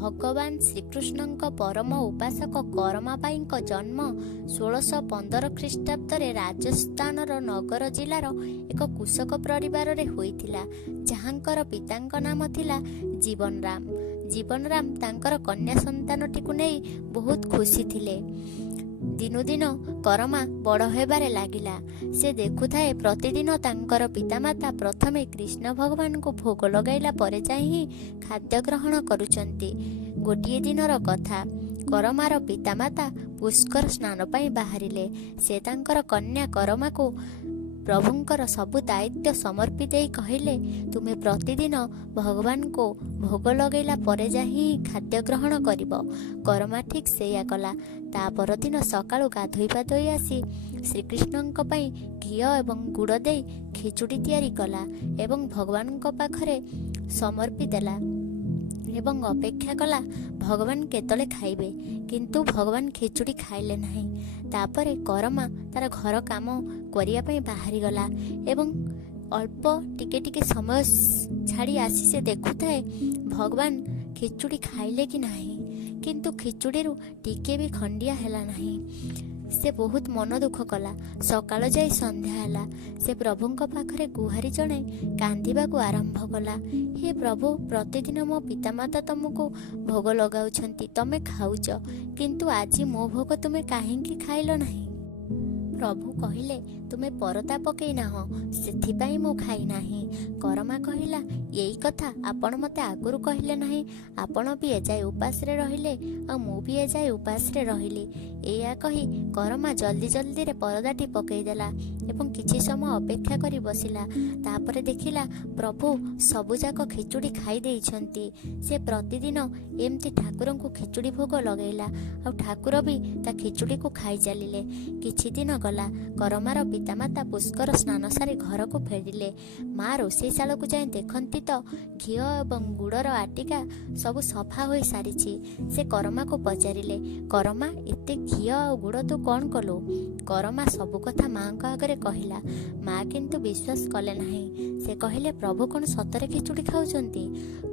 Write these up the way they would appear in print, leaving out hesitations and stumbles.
ଭଗବାନ ଶ୍ରୀକୃଷ୍ଣଙ୍କ ପରମ ଉପାସକ କରମାବାଈଙ୍କ ଜନ୍ମ 1615 ଖ୍ରୀଷ୍ଟାବ୍ଦରେ ରାଜସ୍ଥାନର ନଗର ଜିଲ୍ଲାର ଏକ କୃଷକ ପରିବାରରେ ହୋଇଥିଲା, ଯାହାଙ୍କର ପିତାଙ୍କ ନାମ ଥିଲା ଜୀବନରାମ। ଜୀବନରାମ ତାଙ୍କର କନ୍ୟା ସନ୍ତାନଟିକୁ ନେଇ ବହୁତ ଖୁସି ଥିଲେ। ଦିନୁ ଦିନ କରମା ବଡ଼ ହେବାରେ ଲାଗିଲା। ସେ ଦେଖୁଥାଏ ପ୍ରତିଦିନ ତାଙ୍କର ପିତାମାତା ପ୍ରଥମେ କୃଷ୍ଣ ଭଗବାନଙ୍କୁ ଭୋଗ ଲଗାଇଲା ପରେ ଯାଇ ହିଁ ଖାଦ୍ୟ ଗ୍ରହଣ କରୁଛନ୍ତି। ଗୋଟିଏ ଦିନର କଥା, କରମାର ପିତାମାତା ପୁଷ୍କର ସ୍ନାନ ପାଇଁ ବାହାରିଲେ। ସେ ତାଙ୍କର କନ୍ୟା କରମାକୁ ପ୍ରଭୁଙ୍କର ସବୁ ଦାୟିତ୍ୱ ସମର୍ପି ଦେଇ କହିଲେ, ତୁମେ ପ୍ରତିଦିନ ଭଗବାନଙ୍କୁ ଭୋଗ ଲଗାଇଲା ପରେ ଯାଇ ହିଁ ଖାଦ୍ୟ ଗ୍ରହଣ କରିବ। କରମା ଠିକ୍ ସେଇଆ କଲା। ତା ପରଦିନ ସକାଳୁ ଗାଧୋଇ ପାଧୋଇ ଆସି ଶ୍ରୀକୃଷ୍ଣଙ୍କ ପାଇଁ ଘିଅ ଏବଂ ଗୁଡ଼ ଦେଇ ଖିଚୁଡ଼ି ତିଆରି କଲା ଏବଂ ଭଗବାନଙ୍କ ପାଖରେ ସମର୍ପି ଦେଲା ଏବଂ ଅପେକ୍ଷା କଲା ଭଗବାନ କେତେବେଳେ ଖାଇବେ। କିନ୍ତୁ ଭଗବାନ ଖିଚୁଡ଼ି ଖାଇଲେ ନାହିଁ। ତାପରେ କରମା ତାର ଘର କାମ କରିବା ପାଇଁ ବାହାରିଗଲା ଏବଂ ଅଳ୍ପ ଟିକେ ସମୟ ଛାଡ଼ି ଆସି ସେ ଦେଖୁଥାଏ ଭଗବାନ ଖିଚୁଡ଼ି ଖାଇଲେ କି ନାହିଁ, କିନ୍ତୁ ଖିଚୁଡ଼ିରୁ ଟିକେ ବି ଖଣ୍ଡିଆ ହେଲା ନାହିଁ। ସେ ବହୁତ ମନ ଦୁଃଖ କଲା। ସକାଳ ଯାଇ ସନ୍ଧ୍ୟା ହେଲା। ସେ ପ୍ରଭୁଙ୍କ ପାଖରେ ଗୁହାରି ଜଣାଇ କାନ୍ଦିବାକୁ ଆରମ୍ଭ କଲା। ହେ ପ୍ରଭୁ, ପ୍ରତିଦିନ ମୋ ପିତାମାତା ତମକୁ ଭୋଗ ଲଗାଉଛନ୍ତି, ତମେ ଖାଉଛ, କିନ୍ତୁ ଆଜି ମୋ ଭୋଗ ତୁମେ କାହିଁକି ଖାଇଲ ନାହିଁ? ପ୍ରଭୁ କହିଲେ, ତୁମେ ପରତା ପକେଇ ନାହଁ, ସେଥିପାଇଁ ମୁଁ ଖାଇ ନାହିଁ। କରମା କହିଲା, ଏଇ କଥା ଆପଣ ମୋତେ ଆଗରୁ କହିଲେ ନାହିଁ। ଆପଣ ବି ଏଯାଏ ଉପାସରେ ରହିଲେ ଆଉ ମୁଁ ବି ଏଯାଏ ଉପାସରେ ରହିଲି। ଏଇଆ କହି କରମା ଜଲ୍ଦିରେ ପରଦାଟି ପକେଇଦେଲା ଏବଂ କିଛି ସମୟ ଅପେକ୍ଷା କରି ବସିଲା। ତାପରେ ଦେଖିଲା ପ୍ରଭୁ ସବୁଯାକ ଖିଚୁଡ଼ି ଖାଇ ଦେଇଛନ୍ତି। ସେ ପ୍ରତିଦିନ ଏମିତି ଠାକୁରଙ୍କୁ ଖିଚୁଡ଼ି ଭୋଗ ଲଗାଇଲା ଆଉ ଠାକୁର ବି ତା ଖିଚୁଡ଼ିକୁ ଖାଇ ଚାଲିଲେ। କିଛି ଦିନ ଗଲା। କରମାର ପିତାମାତା ପୁଷ୍କର ସ୍ନାନ ସାରି ଘରକୁ ଫେରିଲେ। ମା ରୋଷେଇଶାଳକୁ ଯାଇ ଦେଖନ୍ତି ତ ଘିଅ ଏବଂ ଗୁଡ଼ର ଆଟିକା ସବୁ ସଫା ହୋଇ ସାରିଛି। ସେ କରମାକୁ ପଚାରିଲେ, କରମା, ଏତେ ଘିଅ ଆଉ ଗୁଡ଼ ତୁ କ'ଣ କଲୁ? କରମା ସବୁ କଥା ମାଙ୍କ ଆଗରେ କହିଲା। ମା କିନ୍ତୁ ବିଶ୍ୱାସ କଲେ ନାହିଁ। ସେ କହିଲେ, ପ୍ରଭୁ କ'ଣ ସତରେ ଖିଚୁଡ଼ି ଖାଉଛନ୍ତି?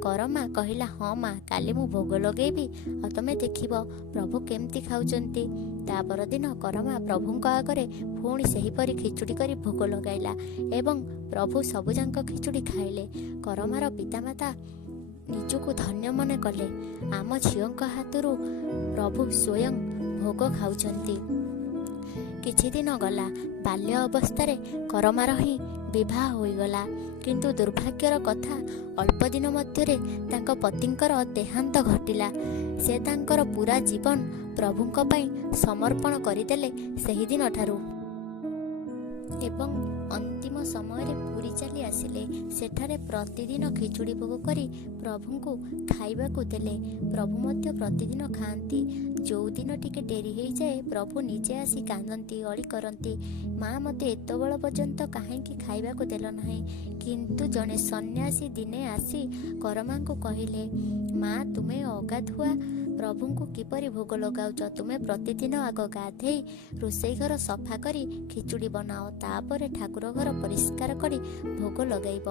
କରମା କହିଲା, ହଁ ମା, କାଲି ମୁଁ ଭୋଗ ଲଗେଇବି ଆଉ ତମେ ଦେଖିବ ପ୍ରଭୁ କେମିତି ଖାଉଛନ୍ତି। ତା ପରଦିନ କରମା ପ୍ରଭୁଙ୍କ ଆଗରେ ପୁଣି ସେହିପରି ଖିଚୁଡ଼ି କରି ଭୋଗ ଲଗାଇଲା ଏବଂ ପ୍ରଭୁ ସବୁଯାକ ଖିଚୁଡ଼ି ଖାଇଲେ। କରମାର ପିତାମାତା ନିଜକୁ ଧନ୍ୟ ମନେ କଲେ। ଆମ ଝିଅଙ୍କ ହାତରୁ ପ୍ରଭୁ ସ୍ୱୟଂ ଭୋଗ ଖାଉଛନ୍ତି। କିଛି ଦିନ ଗଲା। ବାଲ୍ୟ ଅବସ୍ଥାରେ କରମାର ହିଁ ବିବାହ ହୋଇଗଲା। କିନ୍ତୁ ଦୁର୍ଭାଗ୍ୟର କଥା, ଅଳ୍ପ ଦିନ ମଧ୍ୟରେ ତାଙ୍କ ପତିଙ୍କର ଦେହାନ୍ତ ଘଟିଲା। ସେ ତାଙ୍କର ପୁରା ଜୀବନ ପ୍ରଭୁଙ୍କ ପାଇଁ ସମର୍ପଣ କରିଦେଲେ ସେହିଦିନ ଠାରୁ ଏବଂ ଅନ୍ତିମ ସମୟରେ ପୁରୀ ଚାଲି ଆସିଲେ। ସେଠାରେ ପ୍ରତିଦିନ ଖିଚୁଡ଼ି ଭୋଗ କରି ପ୍ରଭୁଙ୍କୁ ଖାଇବାକୁ ଦେଲେ। ପ୍ରଭୁ ମଧ୍ୟ ପ୍ରତିଦିନ ଖାଆନ୍ତି। ଯେଉଁଦିନ ଟିକେ ଡେରି ହେଇଯାଏ ପ୍ରଭୁ ନିଜେ ଆସି କାନ୍ଦନ୍ତି, ଅଳି କରନ୍ତି, ମା ମୋତେ ଏତେବେଳ ପର୍ଯ୍ୟନ୍ତ କାହିଁକି ଖାଇବାକୁ ଦେଲ ନାହିଁ? କିନ୍ତୁ ଜଣେ ସନ୍ନ୍ୟାସୀ ଦିନେ ଆସି କରମାଙ୍କୁ କହିଲେ, ମା, ତୁମେ ଅଗାଧୁଆ ପ୍ରଭୁଙ୍କୁ କିପରି ଭୋଗ ଲଗାଉଛ? ତୁମେ ପ୍ରତିଦିନ ଆଗ ଗାଧେଇ ରୋଷେଇ ଘର ସଫା କରି ଖିଚୁଡ଼ି ବନାଅ, ତାପରେ ଠାକୁର ଘର ପରିଷ୍କାର କରି ଭୋଗ ଲଗାଇବ।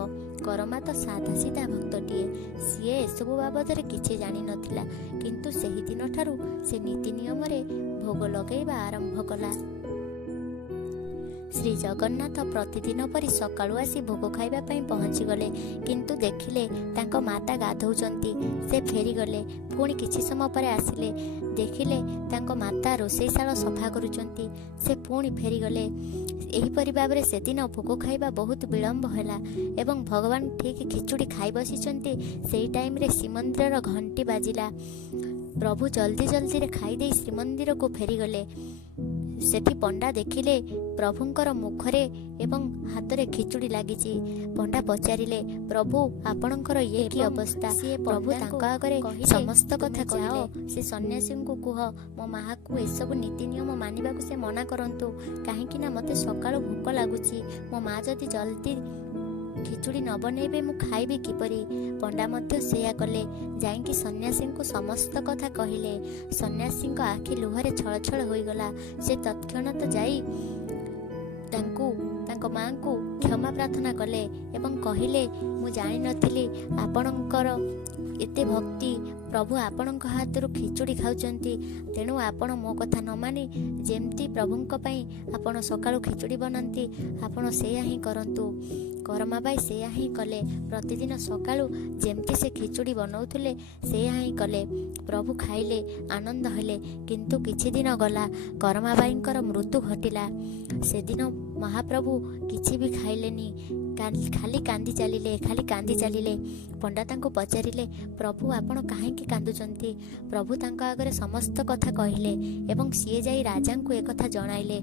କରମା ତ ସାଧା ସିଧା ଭକ୍ତଟିଏ। ସିଏ ଏସବୁ ବାବଦରେ କିଛି ଜାଣିନଥିଲା। କିନ୍ତୁ ସେହିଦିନ ଠାରୁ ସେ ନୀତି ନିୟମରେ ଭୋଗ ଲଗାଇବା ଆରମ୍ଭ କଲା। ଶ୍ରୀ ଜଗନ୍ନାଥ ପ୍ରତିଦିନ ପରି ସକାଳୁ ଆସି ଭୋଗ ଖାଇବା ପାଇଁ ପହଞ୍ଚିଗଲେ। କିନ୍ତୁ ଦେଖିଲେ ତାଙ୍କ ମାତା ଗାଧୋଉଛନ୍ତି। ସେ ଫେରିଗଲେ। ପୁଣି କିଛି ସମୟ ପରେ ଆସିଲେ। ଦେଖିଲେ ତାଙ୍କ ମାତା ରୋଷେଇଶାଳ ସଫା କରୁଛନ୍ତି। ସେ ପୁଣି ଫେରିଗଲେ। ଏହିପରି ଭାବରେ ସେଦିନ ଭୋଗ ଖାଇବା ବହୁତ ବିଳମ୍ବ ହେଲା ଏବଂ ଭଗବାନ ଠିକ୍ ଖିଚୁଡ଼ି ଖାଇ ବସିଛନ୍ତି। ସେଇ ଟାଇମ୍ରେ ଶ୍ରୀମନ୍ଦିରର ଘଣ୍ଟି ବାଜିଲା। ପ୍ରଭୁ ଜଲ୍ଦିରେ ଖାଇଦେଇ ଶ୍ରୀମନ୍ଦିରକୁ ଫେରିଗଲେ। ସେଠି ପଣ୍ଡା ଦେଖିଲେ ପ୍ରଭୁଙ୍କର ମୁଖରେ ଏବଂ ହାତରେ ଖିଚୁଡ଼ି ଲାଗିଛି। ପଣ୍ଡା ପଚାରିଲେ, ପ୍ରଭୁ, ଆପଣଙ୍କର ଇଏ କି ଅବସ୍ଥା? ସିଏ ପ୍ରଭୁ ତାଙ୍କ ଆଗରେ ସମସ୍ତ କଥା କହିଲେ। ସେ ସନ୍ନ୍ୟାସୀଙ୍କୁ କୁହ ମୋ ମାଆକୁ ଏସବୁ ନୀତି ନିୟମ ମାନିବାକୁ ସେ ମନା କରନ୍ତୁ, କାହିଁକି ନା ମୋତେ ସକାଳୁ ଭୋକ ଲାଗୁଛି। ମୋ ମା ଯଦି ଜଲ୍ଦି ଖିଚୁଡ଼ି ନ ବନେଇବେ ମୁଁ ଖାଇବି କିପରି? ପଣ୍ଡା ମଧ୍ୟ ସେଇଆ କଲେ। ଯାଇକି ସନ୍ନ୍ୟାସୀଙ୍କୁ ସମସ୍ତ କଥା କହିଲେ। ସନ୍ନ୍ୟାସୀଙ୍କ ଆଖି ଲୁହରେ ଛଳଛଳ ହୋଇଗଲା। ସେ ତତ୍କ୍ଷଣାତ ଯାଇ ତାଙ୍କ ମାଆଙ୍କୁ କ୍ଷମା ପ୍ରାର୍ଥନା କଲେ ଏବଂ କହିଲେ, ମୁଁ ଜାଣିନଥିଲି ଆପଣଙ୍କର ଏତେ ଭକ୍ତି, ପ୍ରଭୁ ଆପଣଙ୍କ ହାତରୁ ଖିଚୁଡ଼ି ଖାଉଛନ୍ତି, ତେଣୁ ଆପଣ ମୋ କଥା ନ ମାନି ଯେମିତି ପ୍ରଭୁଙ୍କ ପାଇଁ ଆପଣ ସକାଳୁ ଖିଚୁଡ଼ି ବନାନ୍ତି ଆପଣ ସେଇଆ ହିଁ କରନ୍ତୁ। କରମା ବାଇ ସେଇଆ ହିଁ କଲେ। ପ୍ରତିଦିନ ସକାଳୁ ଯେମିତି ସେ ଖିଚୁଡ଼ି ବନାଉଥିଲେ ସେଇଆ ହିଁ କଲେ। ପ୍ରଭୁ ଖାଇଲେ, ଆନନ୍ଦ ହେଲେ। କିନ୍ତୁ କିଛି ଦିନ ଗଲା, କରମା ବାଇଙ୍କର ମୃତ୍ୟୁ ଘଟିଲା। ସେଦିନ ମହାପ୍ରଭୁ କିଛି ବି ଖାଇଲେନି, ଖାଲି କାନ୍ଦି ଚାଲିଲେ। ପଣ୍ଡା ତାଙ୍କୁ ପଚାରିଲେ, ପ୍ରଭୁ ଆପଣ କାହିଁକି କାନ୍ଦୁଛନ୍ତି? ପ୍ରଭୁ ତାଙ୍କ ଆଗରେ ସମସ୍ତ କଥା କହିଲେ ଏବଂ ସିଏ ଯାଇ ରାଜାଙ୍କୁ ଏକଥା ଜଣାଇଲେ।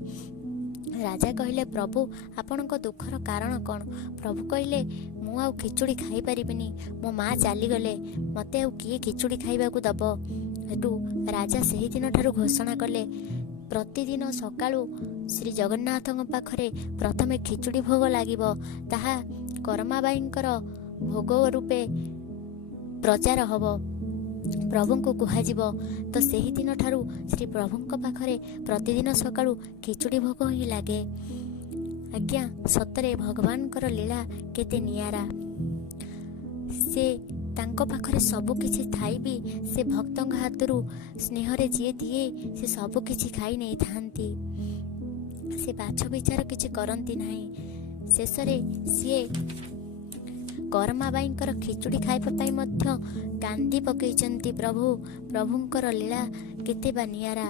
ରାଜା କହିଲେ, ପ୍ରଭୁ ଆପଣଙ୍କ ଦୁଃଖର କାରଣ କ'ଣ? ପ୍ରଭୁ କହିଲେ, ମୁଁ ଆଉ ଖିଚୁଡ଼ି ଖାଇପାରିବିନି, ମୋ ମା ଚାଲିଗଲେ, ମୋତେ ଆଉ କିଏ ଖିଚୁଡ଼ି ଖାଇବାକୁ ଦେବ? ହେଠୁ ରାଜା ସେହିଦିନ ଠାରୁ ଘୋଷଣା କଲେ, ପ୍ରତିଦିନ ସକାଳୁ ଶ୍ରୀ ଜଗନ୍ନାଥଙ୍କ ପାଖରେ ପ୍ରଥମେ ଖିଚୁଡ଼ି ଭୋଗ ଲାଗିବ। ତାହା କରମାବାଇଙ୍କର ଭୋଗ ରୂପେ ପ୍ରଚାର ହେବ, ପ୍ରଭୁଙ୍କୁ କୁହାଯିବ। ତ ସେହିଦିନ ଠାରୁ ଶ୍ରୀ ପ୍ରଭୁଙ୍କ ପାଖରେ ପ୍ରତିଦିନ ସକାଳୁ ଖିଚୁଡ଼ି ଭୋଗ ହିଁ ଲାଗେ। ଆଜ୍ଞା, ସତରେ ଭଗବାନଙ୍କର ଲୀଳା କେତେ ନିଆରା। ସେ ତାଙ୍କ ପାଖରେ ସବୁ କିଛି ଥାଇ ବି ସେ ଭକ୍ତଙ୍କ ହାତରୁ ସ୍ନେହରେ ଯିଏ ଦିଏ ସେ ସବୁ କିଛି ଖାଇ ନେଇଥାନ୍ତି। ସେ ବାଛ ବିଚାର କିଛି କରନ୍ତି ନାହିଁ। ଶେଷରେ ସିଏ କରମାବାଇଙ୍କର ଖିଚୁଡ଼ି ଖାଇବା ପାଇଁ ମଧ୍ୟ କାନ୍ଦି ପକେଇଛନ୍ତି। ପ୍ରଭୁଙ୍କର ଲୀଳା କେତେ ବା ନିଆରା।